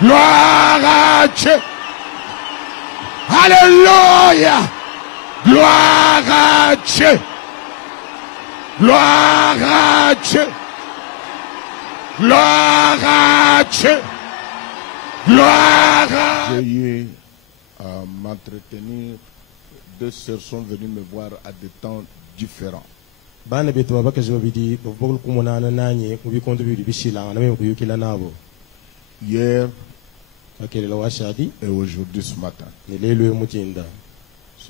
Gloire à Dieu. Alléluia. Gloire à Dieu. Gloire à Dieu. Gloire à Dieu. Gloire à Dieu. J'ai eu à m'entretenir. Deux sœurs sont venues me voir à des temps différents. Hier et aujourd'hui ce matin. C'est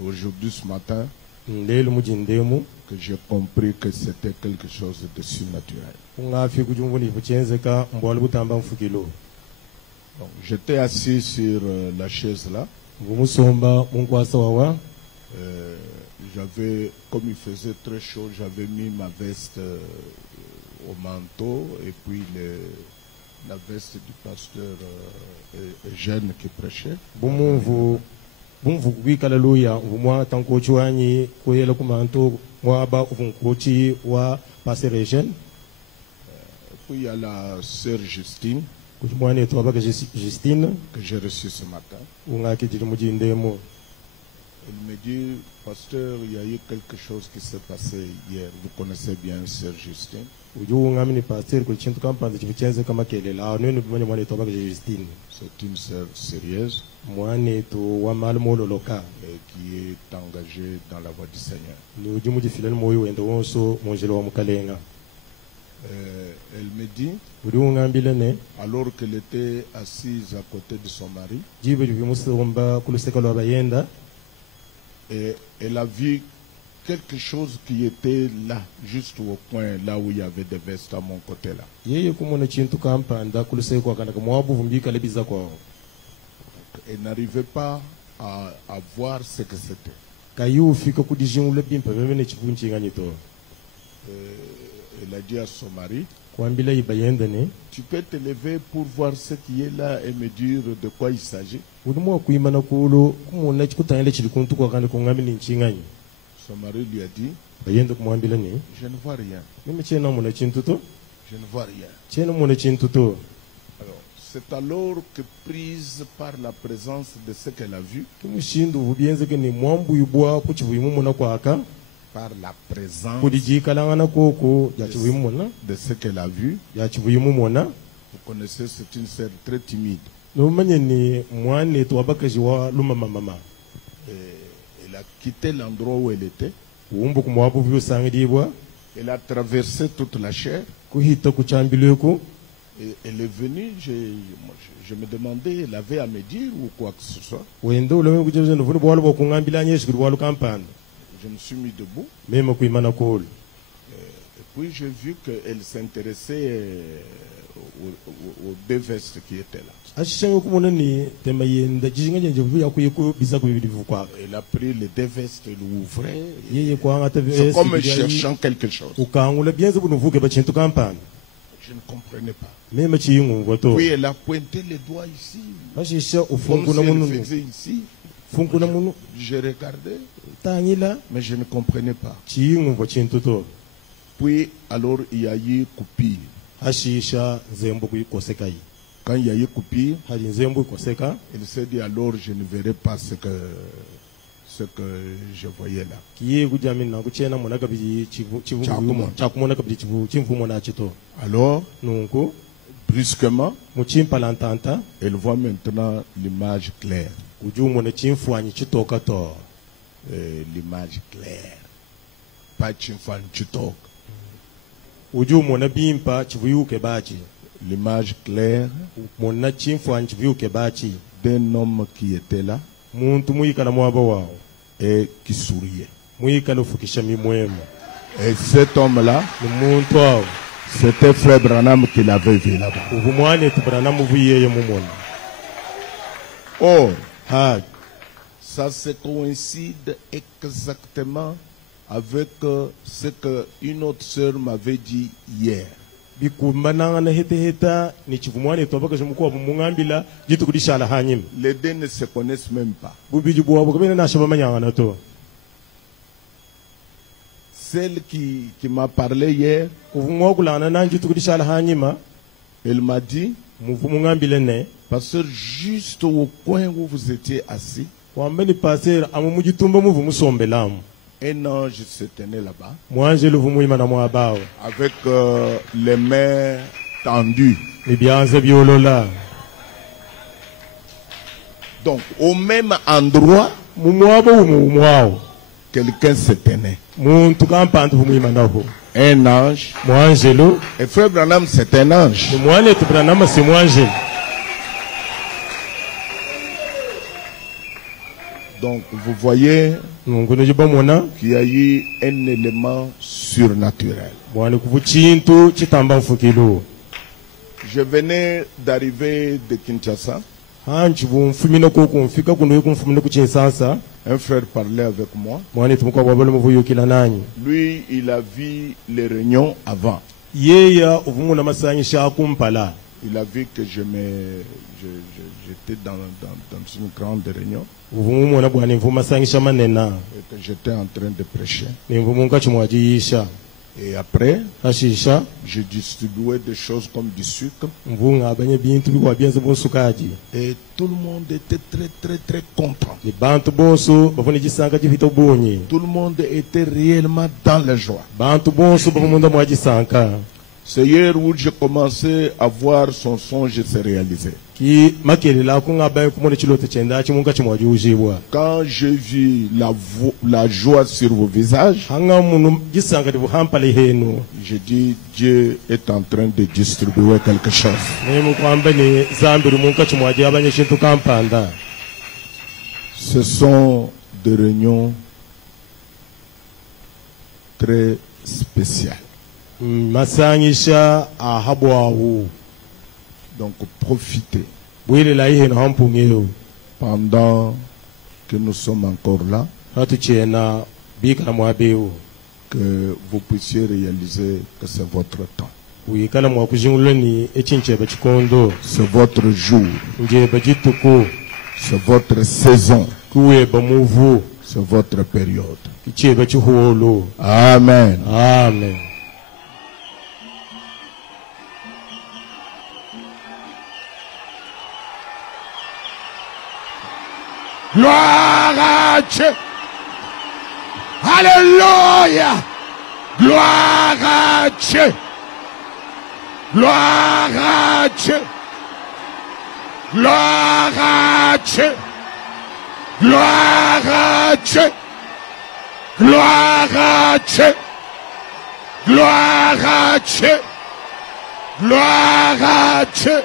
aujourd'hui ce matin que j'ai compris que c'était quelque chose de surnaturel. Donc, j'étais assis sur la chaise là. J'avais, comme il faisait très chaud, j'avais mis ma veste au manteau et puis la veste du pasteur Eugène qui prêchait. Puis il y a la sœur Justine que j'ai reçue ce matin. Elle me dit, pasteur, il y a eu quelque chose qui s'est passé hier. Vous connaissez bien sœur Justine. C'est une sœur sérieuse et qui est engagée dans la voie du Seigneur. Elle me dit, alors qu'elle était assise à côté de son mari, et elle a vu quelque chose qui était là, juste au coin, là où il y avait des vestes à mon côté là. Elle n'arrivait pas à voir ce que c'était. Elle a dit à son mari, tu peux te lever pour voir ce qui est là et me dire de quoi il s'agit. Son mari lui a dit, je ne vois rien. Je ne vois rien. Alors, c'est alors que, prise par la présence de ce qu'elle a vu, par la présence de ce qu'elle a vu, vous connaissez, c'est une sœur très timide. Et elle a quitté l'endroit où elle était. Elle a traversé toute la chair. Et elle est venue, je me demandais, elle avait à me dire ou quoi que ce soit. Je me suis mis debout. Et puis j'ai vu qu'elle s'intéressait aux deux vestes qui étaient là. Elle a pris les deux vestes, elle l'ouvrait. C'est comme cherchant quelque chose. Je ne comprenais pas. Puis elle a pointé les doigts ici. Comme si elle faisait ici. Je regardais, mais je ne comprenais pas. Puis alors il y a eu coupure. Quand il y a eu coupure, il s'est dit alors je ne verrai pas ce que je voyais là. Alors, brusquement, elle voit maintenant l'image claire. L'image claire. Pas Chimfan Chutok. L'image claire d'un homme qui était là et qui souriait. Et cet homme-là, c'était Frère Branham qui l'avait vu là-bas. Oh, ça se coïncide exactement avec ce qu'une autre sœur m'avait dit hier. Les deux ne se connaissent même pas. celle qui m'a parlé hier, elle m'a dit, pasteur, juste au coin où vous étiez assis, un ange se tenait là-bas, avec les mains tendues. Donc, au même endroit, quelqu'un se tenait. Un ange. Et frère Branham, c'est un ange. Donc, vous voyez qu'il y a eu un élément surnaturel. Je venais d'arriver de Kinshasa. Un frère parlait avec moi. Lui, il a vu les réunions avant. Il a vu que j'étais dans une grande réunion. Et que j'étais en train de prêcher. Et après, j'ai distribué des choses comme du sucre. Et tout le monde était très content. Tout le monde était réellement dans la joie. C'est hier où j'ai commencé à voir son songe se réaliser. Quand j'ai vu la joie sur vos visages, j'ai dit, Dieu est en train de distribuer quelque chose. Ce sont des réunions très spéciales. Donc profitez pendant que nous sommes encore là, que vous puissiez réaliser que c'est votre temps. C'est votre jour. C'est votre saison. C'est votre période. Amen. Amen. Gloire à Dieu. Alléluia. Gloire à Dieu. Gloire à Dieu. Gloire à Dieu. Gloire à Dieu. Gloire à Dieu. Gloire à Dieu. Gloire à Dieu.